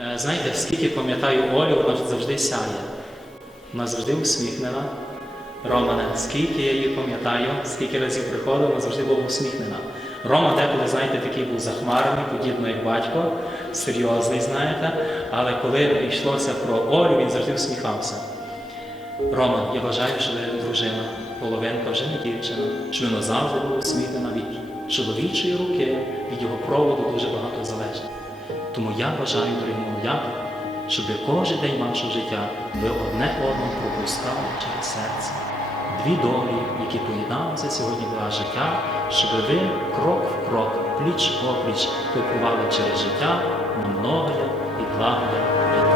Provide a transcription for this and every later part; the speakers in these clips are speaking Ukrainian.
Е, Знаєте, скільки пам'ятаю Олю, вона завжди сяє. Вона завжди усміхнена. Романе, скільки я її пам'ятаю, скільки разів приходив, вона завжди була усміхнена. Рома деколи, знаєте, такий був захмарений, подібно як батько, серйозний, знаєте. Але коли йшлося про Олю, він завжди усміхався. Рома, я бажаю, що ви дружина, половинка вже не дівчина, що вона завжди була усміхнена від чоловічої руки, від його проводу дуже багато залежить. Тому я бажаю, дорогі молодята, щоб кожен день вашого життя ви одне одного пропускали через серце. Дві долі, які поєдналися сьогодні в ваше життя, щоб ви крок в крок, пліч опліч крокували через життя на многое і благое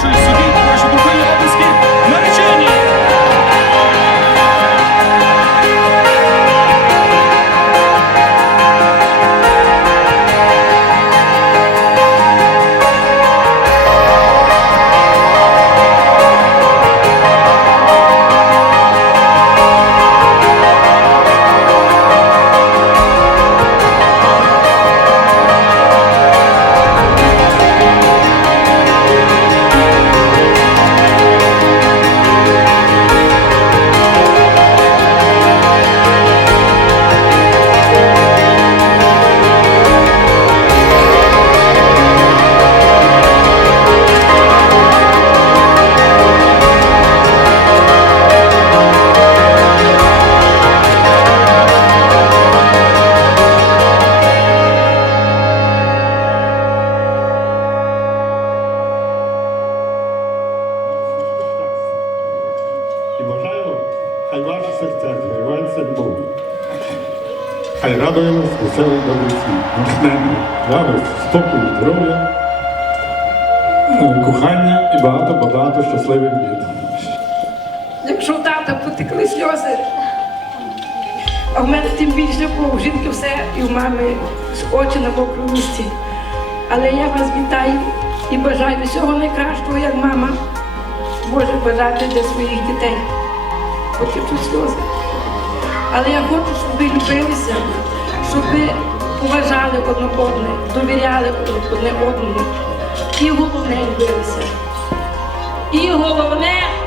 Я запрошую хай ваше серце згрівається Богу. Хай радує вас веселий добрий світ, натхнення, радость, спокій, здоров'я, кохання і багато-багато щасливих літ. Якщо у тата потекли сльози, а в мене тим більше, бо у жінки все і в мами очі на мокрому місці. Але я вас вітаю і бажаю всього найкращого, як мама може бажати для своїх дітей. Потечуть сльози. Але я хочу, щоб ви любилися, щоб ви поважали одне одне, довіряли одне одному. І головне любилися. І головне!